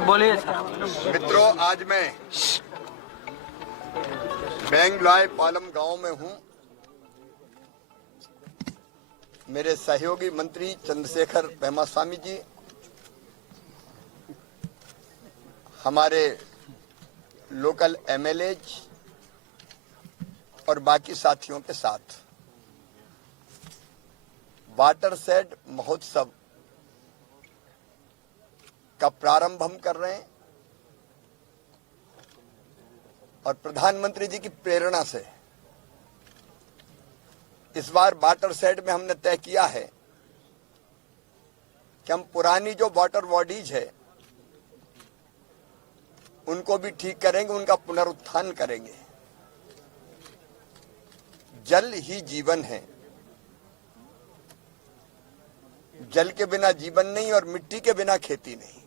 बोलिए। मित्रों, आज मैं बेंगलॉय पालम गांव में हूं। मेरे सहयोगी मंत्री चंद्रशेखर पेमास्वामी जी, हमारे लोकल एमएलएज और बाकी साथियों के साथ वाटरशेड महोत्सव का प्रारंभ हम कर रहे हैं और प्रधानमंत्री जी की प्रेरणा से इस बार वाटरशेड में हमने तय किया है कि हम पुरानी जो वाटर बॉडीज है उनको भी ठीक करेंगे, उनका पुनरुत्थान करेंगे। जल ही जीवन है, जल के बिना जीवन नहीं और मिट्टी के बिना खेती नहीं।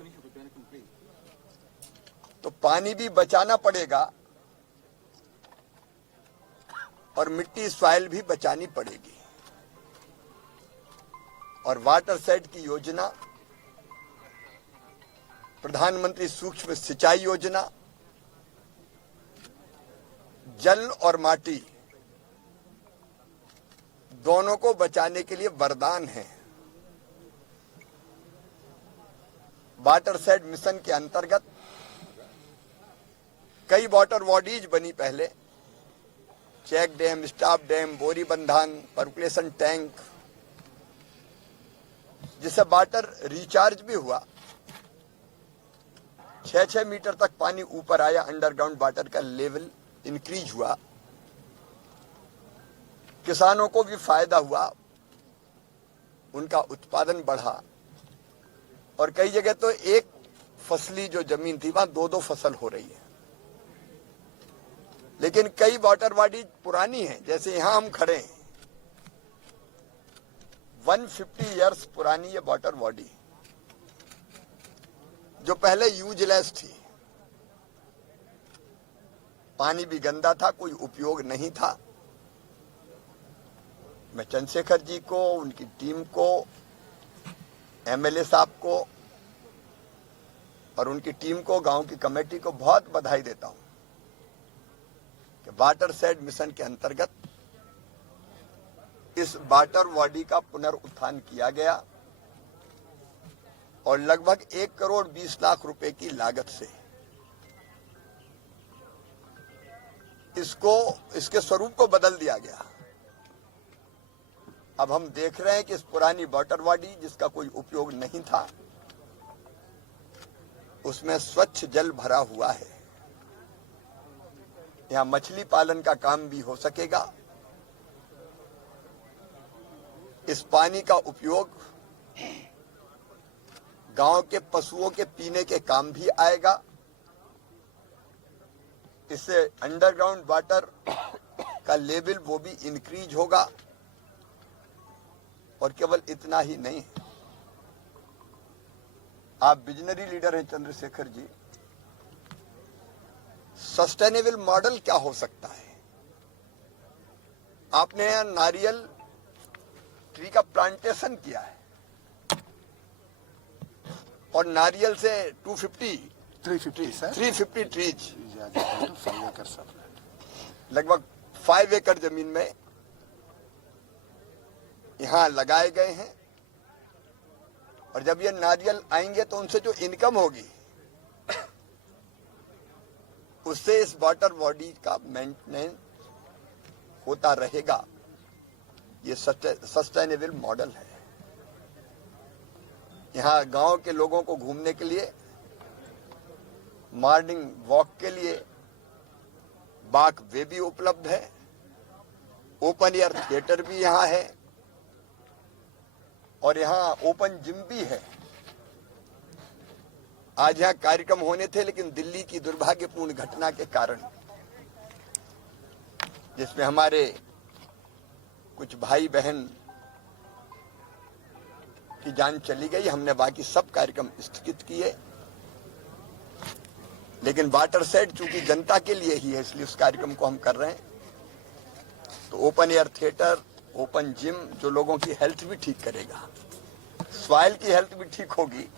तो पानी भी बचाना पड़ेगा और मिट्टी सॉइल भी बचानी पड़ेगी। और वाटरशेड की योजना, प्रधानमंत्री सूक्ष्म सिंचाई योजना, जल और माटी दोनों को बचाने के लिए वरदान है। वाटरशेड मिशन के अंतर्गत कई वाटर बॉडीज बनी पहले, चेक डैम, स्टाफ डैम, बोरी बंधान, पर्कुलेशन टैंक, जिससे वाटर रिचार्ज भी हुआ। 6-6 मीटर तक पानी ऊपर आया, अंडरग्राउंड वाटर का लेवल इंक्रीज हुआ, किसानों को भी फायदा हुआ, उनका उत्पादन बढ़ा और कई जगह तो एक फसली जो जमीन थी वहां 2-2 फसल हो रही है। लेकिन कई वाटर बॉडी पुरानी हैं, जैसे यहां हम खड़े हैं, 150 इयर्स पुरानी ये वाटर बॉडी जो पहले यूजलेस थी। पानी भी गंदा था, कोई उपयोग नहीं था। मैं चंद्रशेखर जी को, उनकी टीम को, एमएलए साहब को और उनकी टीम को, गांव की कमेटी को बहुत बधाई देता हूं कि वाटरशेड मिशन के अंतर्गत इस वाटर बॉडी का पुनरुत्थान किया गया और लगभग 1 करोड़ 20 लाख रुपए की लागत से इसके स्वरूप को बदल दिया गया। अब हम देख रहे हैं कि इस पुरानी वाटर बॉडी जिसका कोई उपयोग नहीं था, उसमें स्वच्छ जल भरा हुआ है। यहां मछली पालन का काम भी हो सकेगा। इस पानी का उपयोग गांव के पशुओं के पीने के काम भी आएगा। इससे अंडरग्राउंड वाटर का लेवल वो भी इंक्रीज होगा। और केवल इतना ही नहीं, आप विजनरी लीडर हैं चंद्रशेखर जी। सस्टेनेबल मॉडल क्या हो सकता है? आपने यहां नारियल ट्री का प्लांटेशन किया है और नारियल से 350 ट्रीज लगभग 5 एकड़ जमीन में यहां लगाए गए हैं। और जब ये नारियल आएंगे तो उनसे जो इनकम होगी उससे इस वाटर बॉडी का मेंटेनेंस होता रहेगा। ये सस्टेनेबल मॉडल है। यहाँ गांव के लोगों को घूमने के लिए, मॉर्निंग वॉक के लिए वॉक वे भी उपलब्ध है। ओपन एयर थिएटर भी यहाँ है और यहाँ ओपन जिम भी है। आज यहाँ कार्यक्रम होने थे, लेकिन दिल्ली की दुर्भाग्यपूर्ण घटना के कारण, जिसमें हमारे कुछ भाई बहन की जान चली गई, हमने बाकी सब कार्यक्रम स्थगित किए। लेकिन वाटरशेड चूंकि जनता के लिए ही है, इसलिए उस कार्यक्रम को हम कर रहे हैं। तो open air theatre, open gym जो लोगों की हेल्थ भी ठीक करेगा, सॉइल की हेल्थ भी ठीक होगी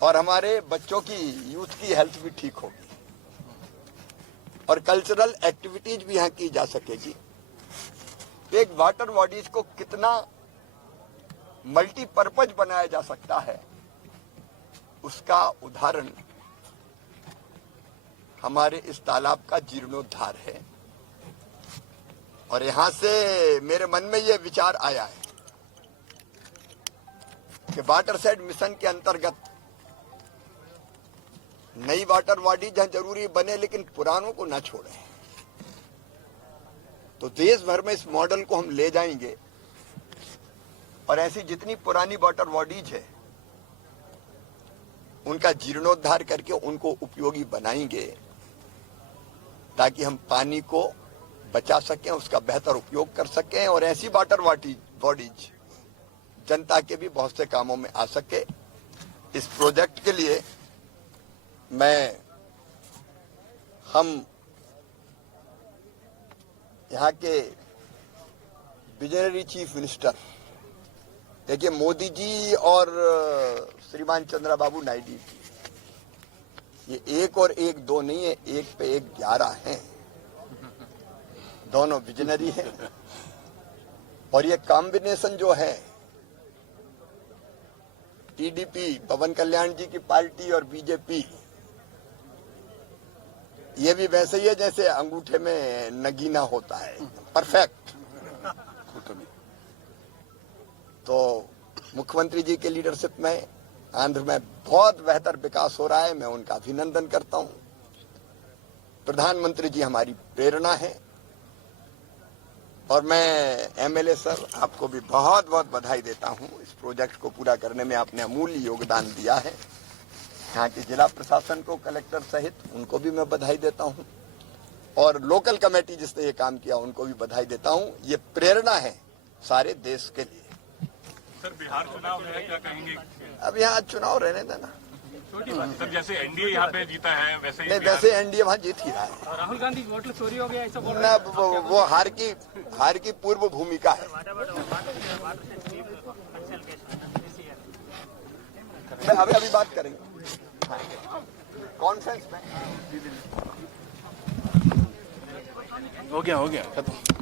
और हमारे बच्चों की, यूथ की हेल्थ भी ठीक होगी और कल्चरल एक्टिविटीज भी यहाँ की जा सकेगी। तो एक वाटर बॉडीज को कितना मल्टीपर्पज बनाया जा सकता है, उसका उदाहरण हमारे इस तालाब का जीर्णोद्धार है। और यहां से मेरे मन में यह विचार आया है कि वाटरशेड मिशन के अंतर्गत नई वाटर बॉडी जहां जरूरी बने, लेकिन पुरानों को ना छोड़े। तो देश भर में इस मॉडल को हम ले जाएंगे और ऐसी जितनी पुरानी वाटर बॉडीज है उनका जीर्णोद्धार करके उनको उपयोगी बनाएंगे, ताकि हम पानी को बचा सकें, उसका बेहतर उपयोग कर सकें और ऐसी वाटर बॉडीज जनता के भी बहुत से कामों में आ सके। इस प्रोजेक्ट के लिए हम यहाँ के विजनरी चीफ मिनिस्टर, देखिए मोदी जी और श्रीमान चंद्रबाबू नायडू जी, ये एक और एक दो नहीं है, एक पे एक 11 हैं। दोनों विजनरी हैं और ये कॉम्बिनेशन जो है टीडीपी, पवन कल्याण जी की पार्टी और बीजेपी, ये भी वैसे ही है जैसे अंगूठे में नगीना होता है, परफेक्ट। तो मुख्यमंत्री जी के लीडरशिप में आंध्र में बहुत बेहतर विकास हो रहा है, मैं उनका अभिनंदन करता हूं। प्रधानमंत्री जी हमारी प्रेरणा है और मैं एमएलए सर आपको भी बहुत बहुत बधाई देता हूं। इस प्रोजेक्ट को पूरा करने में आपने अमूल्य योगदान दिया है। यहाँ के जिला प्रशासन को, कलेक्टर सहित, उनको भी मैं बधाई देता हूं और लोकल कमेटी जिसने ये काम किया उनको भी बधाई देता हूं। ये प्रेरणा है सारे देश के लिए। सर, बिहार चुनाव है, क्या कहेंगे? अब यहाँ चुनाव रहने देना। छोटी बात सर, जैसे एनडीए यहाँ पे जीता है वैसे ही नहीं, वैसे एनडीए वहाँ जीत ही रहा है। राहुल गांधी वोट चोरी हो गया ऐसा बोल ना, वो हार की पूर्व भूमिका है। अभी बात करेंगे कॉन्फ्रेंस में। हो गया खत्म।